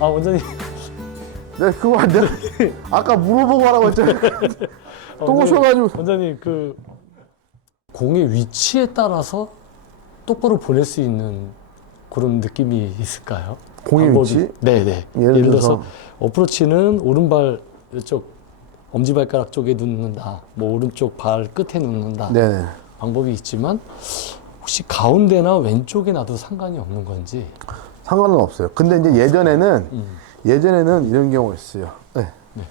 아 원장님 네, 그거 안 돼. 아까 물어보고 하라고 했잖아요. 또 원장님, 오셔가지고. 원장님 그 공의 위치에 따라서 똑바로 보낼 수 있는 그런 느낌이 있을까요? 공의 방법이- 위치? 네네. 예를 예를, 들어서 들어서? 어프로치는 오른발 이쪽 엄지발가락 쪽에 눕는다. 뭐 오른쪽 발 끝에 눕는다. 네네. 방법이 있지만 혹시 가운데나 왼쪽에 놔도 상관이 없는 건지. 상관은 없어요. 근데 이제 예전에는, 음. 예전에는 이런 경우가 있어요. 네. 네.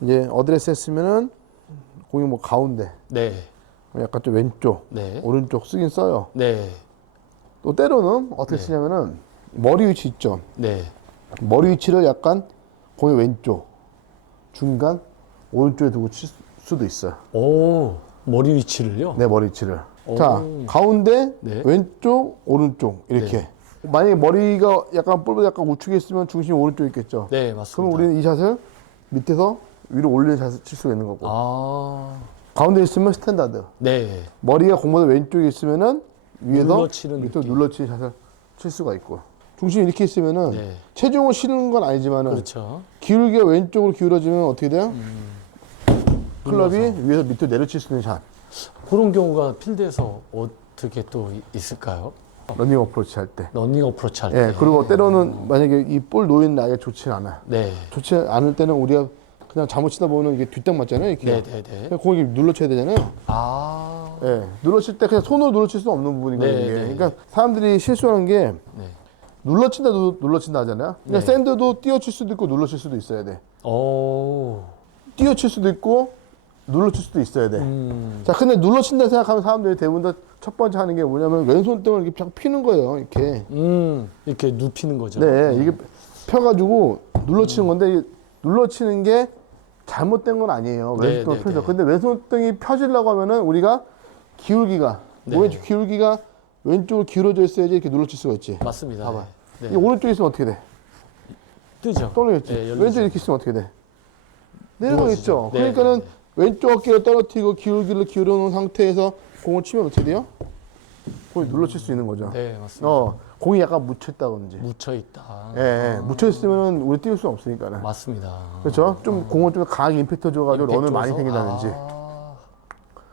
이제 어드레스 했으면은 공이 뭐 가운데, 네. 약간 좀 왼쪽, 네. 오른쪽 쓰긴 써요. 네. 또 때로는 어떻게 네. 쓰냐면은 머리 위치 있죠. 네. 머리 위치를 약간 공의 왼쪽, 중간, 오른쪽에 두고 칠 수도 있어요. 오, 머리 위치를요? 내 머리 위치를. 오. 자, 가운데, 네. 왼쪽, 오른쪽 이렇게. 만약에 머리가 약간 볼보다 약간 우측에 있으면 중심이 오른쪽에 있겠죠. 네, 맞습니다. 그럼 우리는 이 샷을 밑에서 위로 올리는 샷을 칠 수가 있는 거고. 아, 가운데 있으면 스탠다드. 네. 머리가 공보다 왼쪽에 있으면은 위에서 눌러치는 밑으로 느낌. 눌러치는 샷을 칠 수가 있고. 중심이 이렇게 있으면은 네. 체중을 실는 건 아니지만은 그렇죠. 기울기가 왼쪽으로 기울어지면 어떻게 돼요? 음. 클럽이 위에서 밑으로 내려칠 수 있는 샷. 그런 경우가 필드에서 어떻게 또 이- 있을까요? 러닝 어프로치 할 때. 러닝 어프로치 할 예, 때. 그리고 때로는 만약에 이 볼 놓이는 나이가 좋지 않아요. 네. 좋지 않을 때는 우리가 그냥 잘못 치다 보면 이게 뒷땅 맞잖아요. 이렇게. 네, 네, 네. 그냥 공이 눌러쳐야 되잖아요. 아. 예, 눌러칠 때 그냥 손으로 눌러칠 수 없는 부분이거든요. 네, 이게. 네. 그러니까 사람들이 실수하는 게 네. 눌러친다, 누- 눌러친다 하잖아요. 그냥 네. 샌드도 띄어칠 수도 있고 눌러칠 수도 있어야 돼. 오. 띄어칠 수도 있고 눌러칠 수도 있어야 돼. 음. 자, 근데 눌러친다 생각하면 사람들이 대부분 다 첫 번째 하는 게 뭐냐면 왼손 등을 이렇게 자꾸 피는 거예요. 이렇게. 음. 이렇게 눕히는 거죠. 네, 이게 펴가지고 눌러치는 건데 이 눌러치는 게 잘못된 건 아니에요. 네, 왼손 등을 네, 펴서. 네. 근데 왼손 등이 펴지려고 하면은 우리가 기울기가 네. 몸의 기울기가 왼쪽으로 기울어져 있어야지 이렇게 눌러칠 수가 있지. 맞습니다. 봐봐. 네. 이 오른쪽에 있으면 어떻게 돼? 뜨죠. 떨어졌지. 네, 열리죠. 왼쪽 이렇게 있으면 어떻게 돼? 내려가겠죠. 누워지죠. 네, 그러니까는 네, 왼쪽 어깨를 떨어뜨리고 기울기를 기울여 놓은 상태에서 공을 치면 어떻게 돼요? 공이 눌러 칠 수 있는 거죠. 네, 맞습니다. 어, 공이 약간 묻혀있다든지. 묻혀 있다. 예, 예. 묻혀 있으면 우리 띄울 수 없으니까는. 맞습니다. 그렇죠? 좀 공을 좀 강하게 임팩트 줘가지고 런을 많이? 생긴다든지. 아.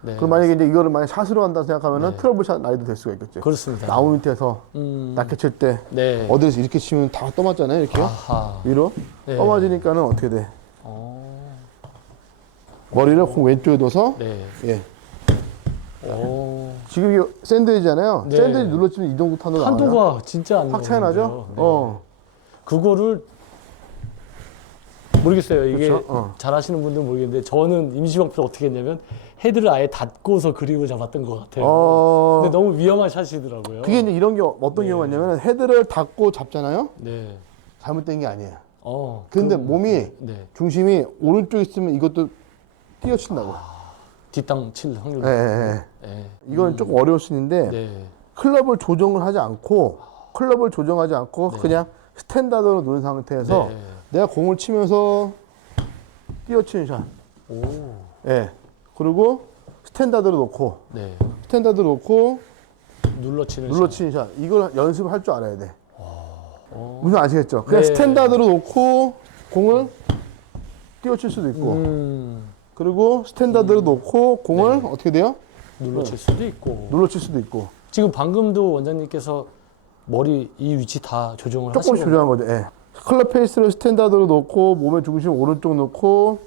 네. 그럼 만약에 이제 이거를 만약 샷으로 한다 생각하면은 네. 트러블 샷 나이도 될 수가 있겠죠. 그렇습니다. 나무 밑에서 음. 낮게 칠때 네. 어디서 이렇게 치면 다 떠맞잖아요. 이렇게 아하. 위로 네. 떠맞으니까는 어떻게 돼? 어. 머리를 공 왼쪽에 둬서 네. 예. 오. 지금 이게 샌드위치잖아요. 네. 샌드위치 눌러치면 이 정도 탄도 나와요. 한도가 진짜 안 확 차이 나오는 나죠? 네. 어. 그거를 모르겠어요. 이게 그렇죠? 어. 잘하시는 분들은 모르겠는데 저는 임시방패를 어떻게 했냐면 헤드를 아예 닫고서 그립을 잡았던 것 같아요. 어. 근데 너무 위험한 샷이더라고요. 그게 이제 이런 경우 어떤 네. 경우가 있냐면 헤드를 닫고 잡잖아요. 네. 잘못된 게 아니에요. 어. 근데 그- 몸이 네. 중심이 오른쪽에 있으면 이것도 뛰어친다고. 뒷땅 칠 확률. 예, 예, 예. 네. 이거는 조금 어려울 수 있는데 네. 클럽을 조정을 하지 않고 클럽을 조정하지 않고 네. 그냥 스탠다드로 놓은 상태에서 네. 내가 공을 치면서 뛰어치는 샷. 오. 예. 그리고 스탠다드로 놓고 네. 스탠다드로 놓고 눌러 치는 눌러 치는 샷. 이걸 연습을 할 줄 알아야 돼. 어. 무슨 아시겠죠? 그냥 네. 스탠다드로 놓고 공을 띄워칠 수도 있고 음. 그리고 스탠다드로 놓고 공을 네. 어떻게 돼요? 눌러칠 수도 있고. 눌러칠 수도 있고 지금 방금도 원장님께서 머리 이 위치 다 조정을 조금 하시고 조정한 거죠. 예. 클럽 페이스를 스탠다드로 놓고 몸의 중심 오른쪽 놓고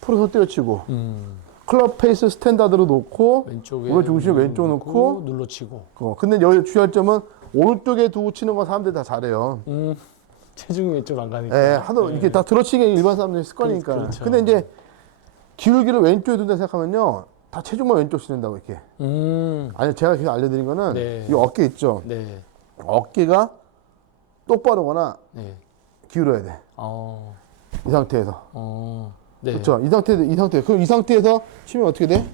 풀어서 띄워치고 음. 클럽 페이스 스탠다드로 놓고 왼쪽에 오른 중심 왼쪽 놓고 눌러치고. 그거. 근데 여기 주의할 점은 오른쪽에 두고 치는 건 사람들이 다 잘해요. 음. 체중이 왼쪽 안 가니까. 예, 하도 네. 이렇게 다 들어치기 일반 사람들의 습관이니까. 그- 그렇죠. 근데 이제 기울기를 왼쪽에 둔다 생각하면요. 다 체중만 왼쪽 쓰는다고 이렇게. 음. 아니 제가 계속 알려드린 거는 네. 이 어깨 있죠. 네. 어깨가 똑바로거나 네. 기울어야 돼. 어. 이 상태에서. 어. 네. 그렇죠. 이 상태 이 상태. 그럼 이 상태에서 치면 어떻게 돼?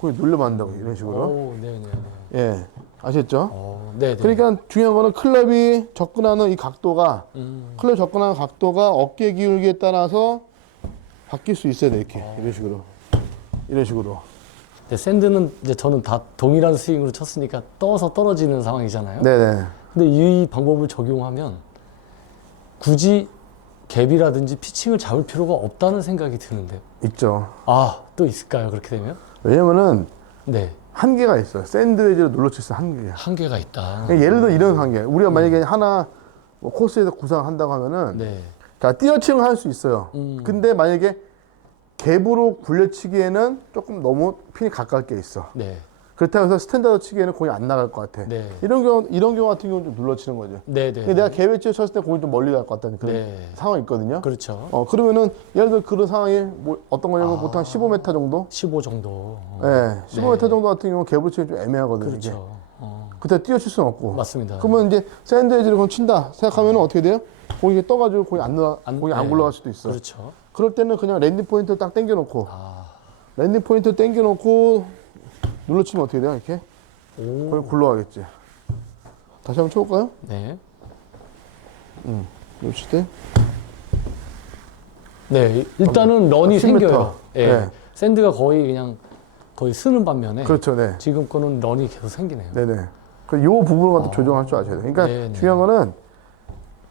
거기 눌려만다고 이런 식으로. 오, 네, 네, 네. 예. 아셨죠? 어, 네, 네. 그러니까 중요한 거는 클럽이 접근하는 이 각도가 음. 클럽 접근하는 각도가 어깨 기울기에 따라서 바뀔 수 있어야 돼 이렇게 이런 식으로 이런 식으로 네, 샌드는 이제 저는 다 동일한 스윙으로 쳤으니까 떠서 떨어지는 상황이잖아요. 네네 근데 이 방법을 적용하면 굳이 갭이라든지 피칭을 잡을 필요가 없다는 생각이 드는데. 있죠. 아, 또 있을까요? 그렇게 되면? 왜냐면은 네. 한계가 있어요. 샌드웨지로 눌러칠 수 있는 한계가. 한계가 있다. 그러니까 예를 들어 이런 한계. 우리가 만약에 하나 뭐 코스에서 구상한다고 하면은 네. 자 띄어치기는 할 수 있어요. 음. 근데 만약에 갭으로 굴려치기에는 조금 너무 핀이 가깝게 있어. 네. 그렇다고 해서 스탠다드 치기에는 공이 안 나갈 것 같아. 네. 이런 경우 이런 경우 같은 경우는 좀 눌러치는 거죠. 네, 네. 근데 내가 갭에 치어 쳤을 때 공이 좀 멀리 갈 것 같다는 그런 네. 상황이 있거든요. 그렇죠. 어 그러면은 예를 들어 그런 상황이 뭐 어떤 거냐면 아. 보통 한 15m 정도. 15 정도. 어. 예, 15m 네. 정도 같은 경우 갭으로 치기 좀 애매하거든요. 이게. 그렇죠. 어. 그때 뛰어칠 수는 없고. 맞습니다. 그러면 이제 샌드위치를 그럼 친다 생각하면 어떻게 돼요? 공이 떠가지고 공이 안 나, 안- 공이 안 네. 굴러갈 수도 있어. 그렇죠. 그럴 때는 그냥 랜딩 포인트를 딱 당겨놓고 아. 랜딩 포인트 당겨놓고 눌러치면 어떻게 돼요? 이렇게 오. 거기 굴러가겠지. 다시 한번 쳐볼까요? 네. 눌칠 때. 네. 일단은 런이 10m. 생겨요. 예. 네. 샌드가 거의 그냥 거의 쓰는 반면에 그렇죠, 네. 지금 거는 런이 계속 생기네요. 네네. 그요 부분을 갖다 아. 조정할 줄 아셔야 돼요. 그러니까 네네. 중요한 거는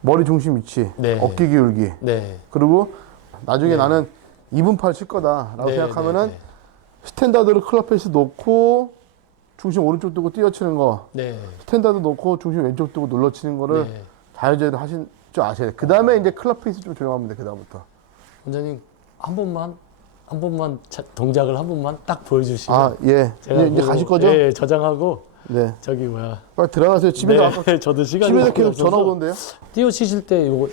머리 중심 위치, 네. 어깨 기울기, 네. 그리고 나중에 네. 나는 2분 팔 칠 거다라고 네, 생각하면은 네, 네. 스탠다드를 클럽 페이스 놓고 중심 오른쪽 두고 뛰어치는 거, 네. 스탠다드 놓고 중심 왼쪽 두고 눌러치는 거를 네. 자유자재로 하신 줄 아셔야 돼요. 그 다음에 이제 클럽 페이스 좀 조정하면 돼, 그 다음부터. 원장님 한 번만 한 번만 자- 동작을 한 번만 딱 보여주시면 아, 예. 제가 이제, 이제 그거, 가실 거죠? 예, 저장하고 네. 저기 뭐야. 빨리 들어가세요. 집에서 네, 아까 저도 시간이 집에서 계속 전화 오던데요? 뛰어 치실 때 요거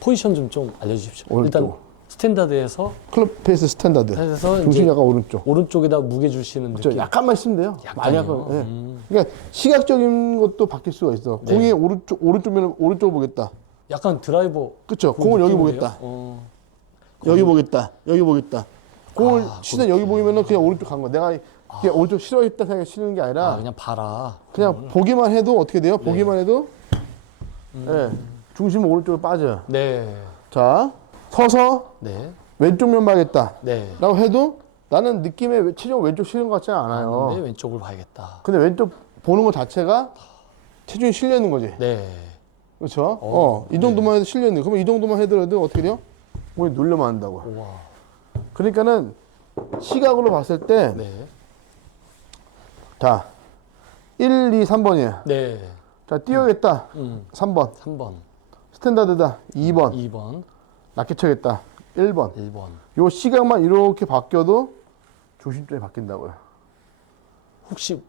포지션 좀 좀 알려주십시오. 오른쪽. 일단 스탠다드에서 클럽 페이스 스탠다드. 해서 중심 이제 약간 오른쪽. 오른쪽에다 무게 주시는 그렇죠. 느낌. 약간만 쓰면 돼요. 많이 약간요. 약간. 예. 음, 그러니까 시각적인 것도 바뀔 수가 있어. 네. 공이 오른쪽 오른쪽면 오른쪽을 보겠다. 약간 드라이버. 그렇죠. 그 공을 여기 느낌인데요? 보겠다. 어, 여기 보겠다. 여기 보겠다. 공을 아, 치는 여기 보이면은 그냥 오른쪽 간 거. 내가 이게 오른쪽 싫어했다 생각 치는 게 아니라 아, 그냥 봐라. 그냥 보기만 해도 어떻게 돼요? 네. 보기만 해도 음. 예. 중심은 오른쪽으로 빠져요. 네, 자, 서서 네, 왼쪽 면 봐야겠다. 네. 라고 해도 나는 느낌에 체중 왼쪽 실는 것 같지 않아요. 네, 왼쪽을 봐야겠다. 근데 왼쪽 보는 것 자체가 체중이 실려 있는 거지. 네, 그렇죠? 어, 어, 이 정도만 해도 실려 있는. 그러면 이 정도만 해더라도 어떻게 돼요? 몸이 눌려만 한다고. 우와, 그러니까는 시각으로 봤을 때, 네, 자, 1, 2, 3번이에요. 네. 자, 뛰어야겠다. 음, 3번. 3번, 스탠다드다. 2번. 2번, 낮게 쳐야겠다. 1번. 1번. 요 시각만 이렇게 바뀌어도 중심점이 바뀐다고요. 혹시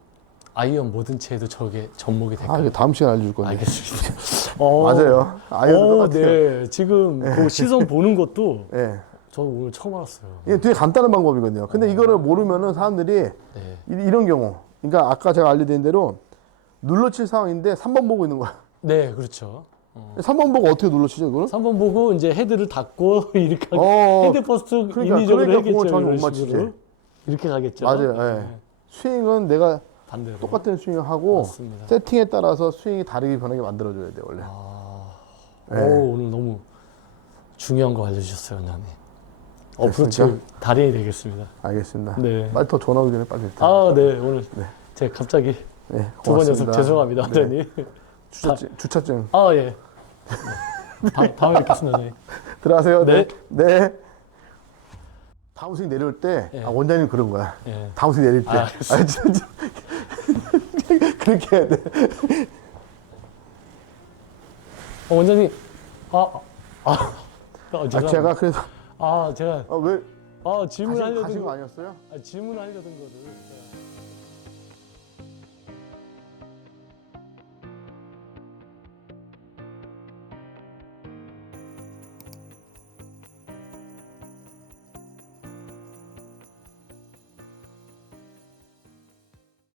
아이언 모든 채에도 저게 접목이 될까요? 아, 이게 다음 시간에 알려줄 건데. 알겠습니다. 어, 맞아요. 아이언도 어, 똑같아요. 네. 지금 그 시선 보는 것도 예. 저 오늘 처음 알았어요. 이게 되게 간단한 방법이거든요. 근데 이거를 모르면은 사람들이 네. 이- 이런 경우, 그러니까 아까 제가 알려드린 대로 눌러칠 상황인데 3번 보고 있는 거야. 네, 그렇죠. 어. 3번 보고 어떻게 눌러치죠, 이거를? 3번 보고 이제 헤드를 닫고 이렇게 어, 헤드 퍼스트 그러니까, 인위적으로 그러니까. 공을 전혀 못. 이렇게 가겠죠. 맞아요. 예. 네, 스윙은 내가 반대로. 똑같은 스윙을 하고 맞습니다. 세팅에 따라서 스윙이 다르게 변하게 만들어줘야 돼 원래. 아, 네. 오, 오늘 너무 중요한 거 알려주셨어요, 원장님. 어프로치? 달인이 되겠습니다. 알겠습니다. 네. 빨리 더 전화 오기 전에 빨리. 아, 네. 오늘 네. 제가 갑자기 네, 두 번 고맙습니다. 연속 죄송합니다, 네. 원장님. 주차증, 주차증. 아, 예. 네. 다, 다음에 뵙겠습니다, 원장님. 들어가세요. 네. 네. 네. 다음 스윙 내려올 때, 예. 아, 원장님 그런 거야. 예. 다음 스윙 내릴 때. 아, 아, 진짜. 그렇게 해야 돼. 어, 원장님. 아, 아, 아, 아, 아. 제가 그래서, 아, 제가 아, 왜, 아, 질문 하려던 가신 거, 거 아니었어요? 아, 질문 하려던 거를.